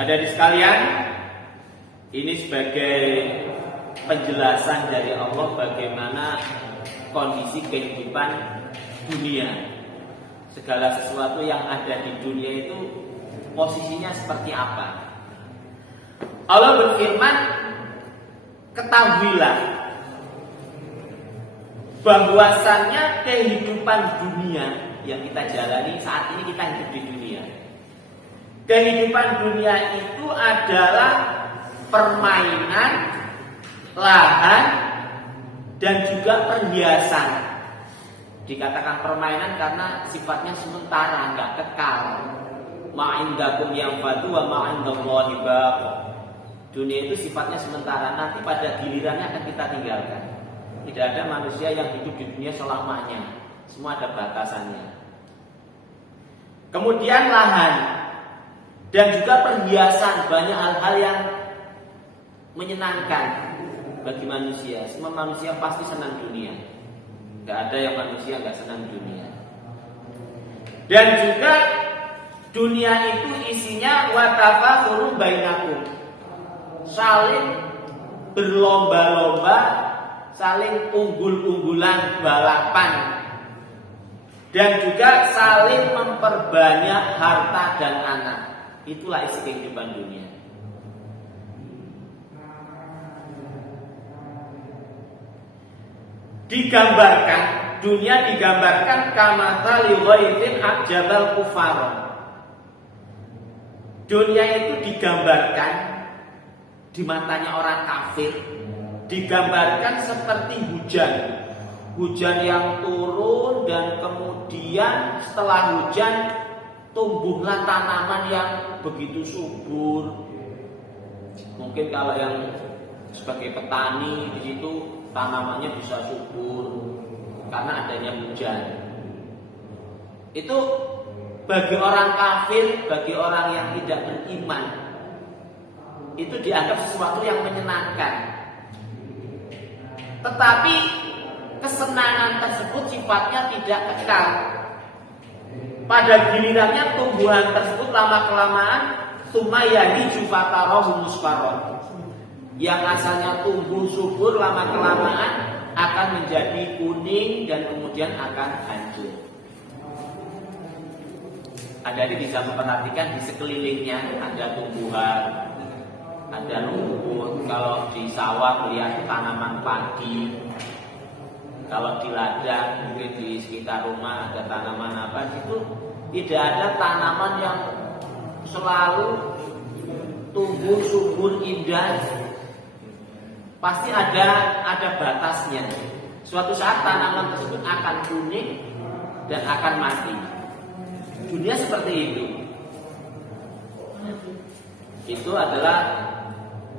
Hadirin sekalian, ini sebagai penjelasan dari Allah bagaimana kondisi kehidupan dunia. Segala sesuatu yang ada di dunia itu posisinya seperti apa. Allah berfirman, ketahuilah bahwasannya kehidupan dunia yang kita jalani saat ini, kita hidup di dunia. Kehidupan dunia itu adalah permainan, lahan, dan juga perhiasan. Dikatakan permainan karena sifatnya sementara, nggak kekal. Ma'indakum yanfadu wa ma'indallahi baq. Dunia itu sifatnya sementara, nanti pada gilirannya akan kita tinggalkan. Tidak ada manusia yang hidup di dunia selamanya. Semua ada batasannya. Kemudian lahan dan juga perhiasan, banyak hal-hal yang menyenangkan bagi manusia. Semua manusia pasti senang dunia. Tidak ada yang manusia nggak senang dunia. Dan juga dunia itu isinya watafakhurun bainakum, saling berlomba-lomba, saling unggul-unggulan, balapan, dan juga saling memperbanyak harta dan anak. Itulah isi kehidupan dunia. Digambarkan, dunia digambarkan kamathali ghaithin a'jabal kufar. Dunia itu digambarkan di matanya orang kafir, digambarkan seperti hujan. Hujan yang turun dan kemudian setelah hujan tumbuhlah tanaman yang begitu subur. Mungkin kalau yang sebagai petani di situ tanamannya bisa subur karena adanya hujan. Itu bagi orang kafir, bagi orang yang tidak beriman, itu dianggap sesuatu yang menyenangkan. Tetapi kesenangan tersebut sifatnya tidak kekal. Pada gilirannya tumbuhan tersebut lama-kelamaan sumayahiju fatarahu musfarron. Yang asalnya tumbuh subur lama-kelamaan akan menjadi kuning dan kemudian akan hancur. Adik-adik bisa memperhatikan di sekelilingnya ada tumbuhan, ada rumput. Kalau di sawah melihat tanaman padi. Kalau di ladang, mungkin di sekitar rumah ada tanaman apa, itu tidak ada tanaman yang selalu tumbuh subur indah. Pasti ada batasnya. Suatu saat tanaman tersebut akan kuning dan akan mati. Dunia seperti itu. Itu adalah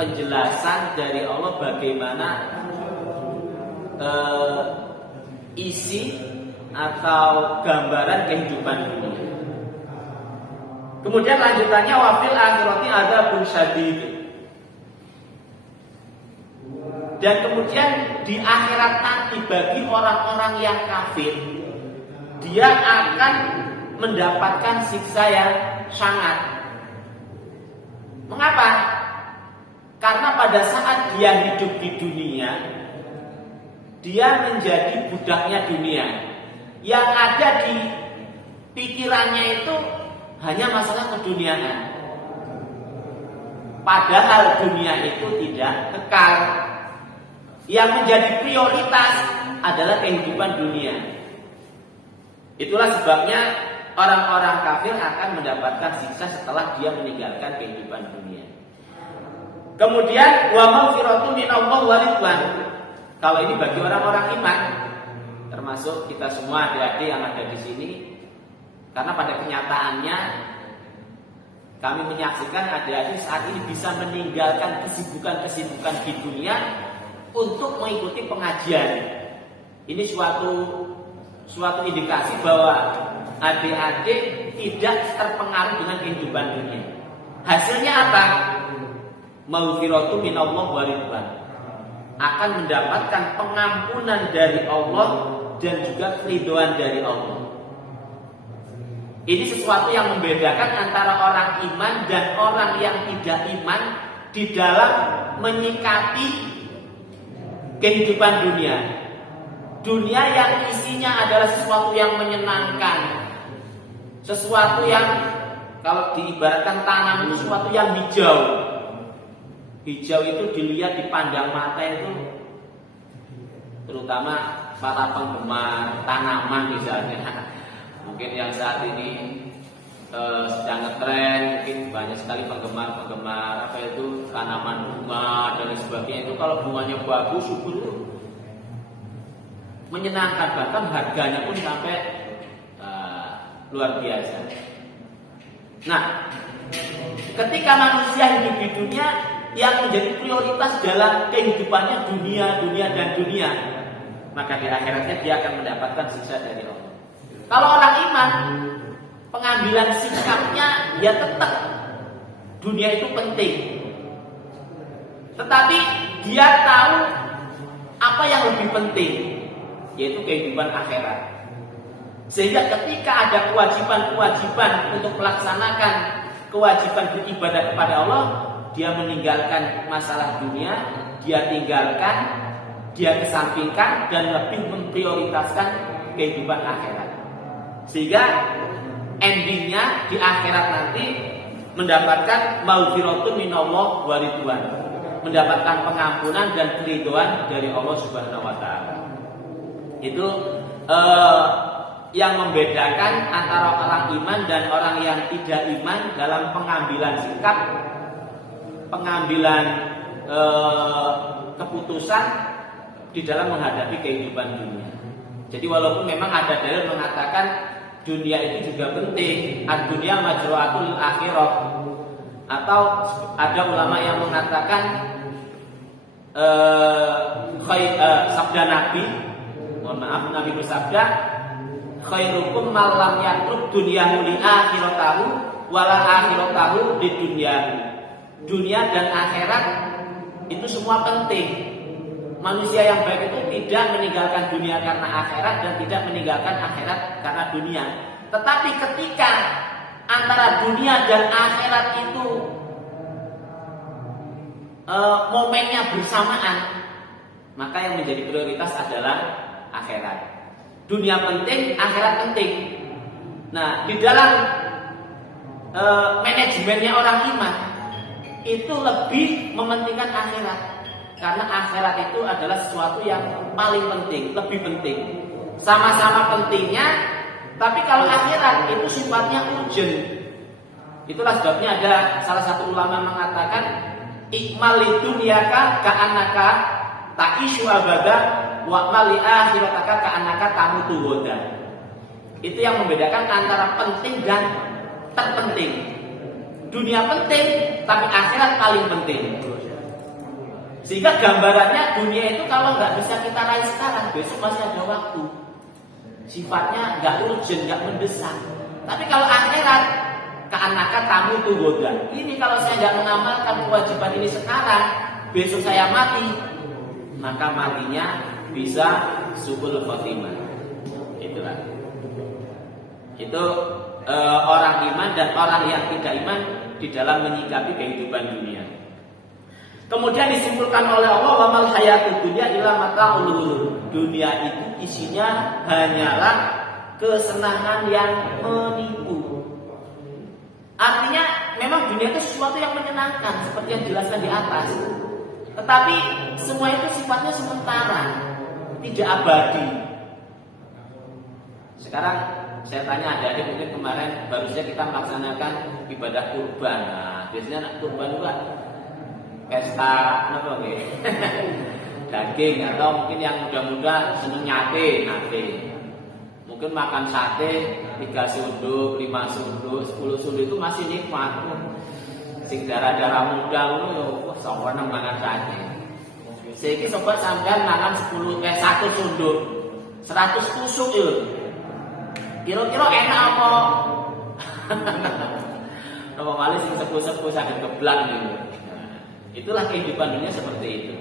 penjelasan dari Allah bagaimana isi atau gambaran kehidupan dunia. Kemudian lanjutannya wafil akhirati adzabun syadid. Dan kemudian di akhirat nanti bagi orang-orang yang kafir, dia akan mendapatkan siksa yang sangat. Mengapa? Karena pada saat dia hidup di dunia, dia menjadi budaknya dunia. Yang ada di pikirannya itu hanya masalah keduniaan. Padahal dunia itu tidak kekal. Yang menjadi prioritas adalah kehidupan dunia. Itulah sebabnya orang-orang kafir akan mendapatkan siksa setelah dia meninggalkan kehidupan dunia. Kemudian wa maghfiratun minallahi wa ridwan. Kalau ini bagi orang-orang iman, termasuk kita semua adik-adik yang ada di sini, karena pada kenyataannya kami menyaksikan adik-adik saat ini bisa meninggalkan kesibukan-kesibukan di dunia untuk mengikuti pengajian. Ini suatu indikasi bahwa adik-adik tidak terpengaruh dengan kehidupan dunia. Hasilnya apa? Maghfiratu minallahi wa ridwan. Akan mendapatkan pengampunan dari Allah dan juga keridhaan dari Allah. Ini sesuatu yang membedakan antara orang iman dan orang yang tidak iman di dalam menyikapi kehidupan dunia. Dunia yang isinya adalah sesuatu yang menyenangkan, sesuatu yang kalau diibaratkan tanam itu sesuatu yang hijau. Hijau itu dilihat, dipandang mata itu, terutama para penggemar tanaman misalnya. Mungkin yang saat ini sedang ngetren, mungkin banyak sekali penggemar apa itu tanaman bunga dan sebagainya. Itu kalau bunganya bagus, subur, menyenangkan, bahkan harganya pun sampai luar biasa. Nah, ketika manusia hidup di dunia, yang menjadi prioritas dalam kehidupannya dunia, maka di akhiratnya dia akan mendapatkan siksa dari Allah. Kalau orang iman, pengambilan sikapnya ya tetap dunia itu penting, tetapi dia tahu apa yang lebih penting, yaitu kehidupan akhirat. Sehingga ketika ada kewajiban untuk melaksanakan kewajiban beribadah kepada Allah, dia meninggalkan masalah dunia, dia tinggalkan, dia kesampingkan dan lebih memprioritaskan kehidupan akhirat. Sehingga endingnya di akhirat nanti mendapatkan maghfiratun minallah wa ridwan, mendapatkan pengampunan dan keridhaan dari Allah Subhanahu wa taala. Itu yang membedakan antara orang iman dan orang yang tidak iman dalam pengambilan sikap, pengambilan keputusan di dalam menghadapi kehidupan dunia. Jadi walaupun memang ada dalil mengatakan dunia itu juga penting, ad-dunya majru'atul akhirah, atau ada ulama yang mengatakan sabda Nabi, mohon maaf, Nabi bersabda, khairukum man lam yatruk dunyahu li akhiratahu wala akhiratahu di dunyahu. Dunia dan akhirat itu semua penting. Manusia yang baik itu tidak meninggalkan dunia karena akhirat dan tidak meninggalkan akhirat karena dunia. Tetapi ketika antara dunia dan akhirat itu momennya bersamaan, maka yang menjadi prioritas adalah akhirat. Dunia penting, akhirat penting. Nah, di dalam manajemennya orang iman itu lebih mementingkan akhirat. Karena akhirat itu adalah sesuatu yang paling penting, lebih penting. Sama-sama pentingnya, tapi kalau akhirat itu sifatnya urgent. Itulah sebabnya ada salah satu ulama mengatakan, ikmal dunyaka ka'annaka ta'ishu abada wa mali akhirataka ka'annaka tamutu goda. Itu yang membedakan antara penting dan terpenting. Dunia penting, tapi akhirat paling penting. Sehingga gambarannya dunia itu kalau nggak bisa kita raih sekarang, besok masih ada waktu. Sifatnya nggak urgent, nggak mendesak. Tapi kalau akhirat, ka'annaka tamutu goda. Ini kalau saya nggak mengamalkan kewajiban ini sekarang, besok saya mati, maka matinya bisa su'ul khotimah. Itulah. Itu orang iman dan orang yang tidak iman di dalam menyikapi kehidupan dunia. Kemudian disimpulkan oleh Allah, wa mal hayatud dunya illa mata'ul ghurur. Dunia itu isinya hanyalah kesenangan yang menipu. Artinya memang dunia itu sesuatu yang menyenangkan seperti yang dijelaskan di atas. Tetapi semua itu sifatnya sementara, tidak abadi. Sekarang saya tanya adik-adik, mungkin kemarin baru saja kita melaksanakan ibadah kurban. Nah, biasanya kurban juga pesta apa nggih? Daging, atau mungkin yang muda-muda seneng nyate. Mungkin makan sate 3 sunduk, 5 sunduk, 10 sunduk itu masih nikmat. Sing darah-darah muda ngono yo sawana mangan sate. Saiki sobat sampean mangan 1 sunduk, 100 tusuk yo. Kira-kira enak apa? Apa malih sing sepuh-sepuh saged keblak niku. Itulah kehidupan dunia seperti itu.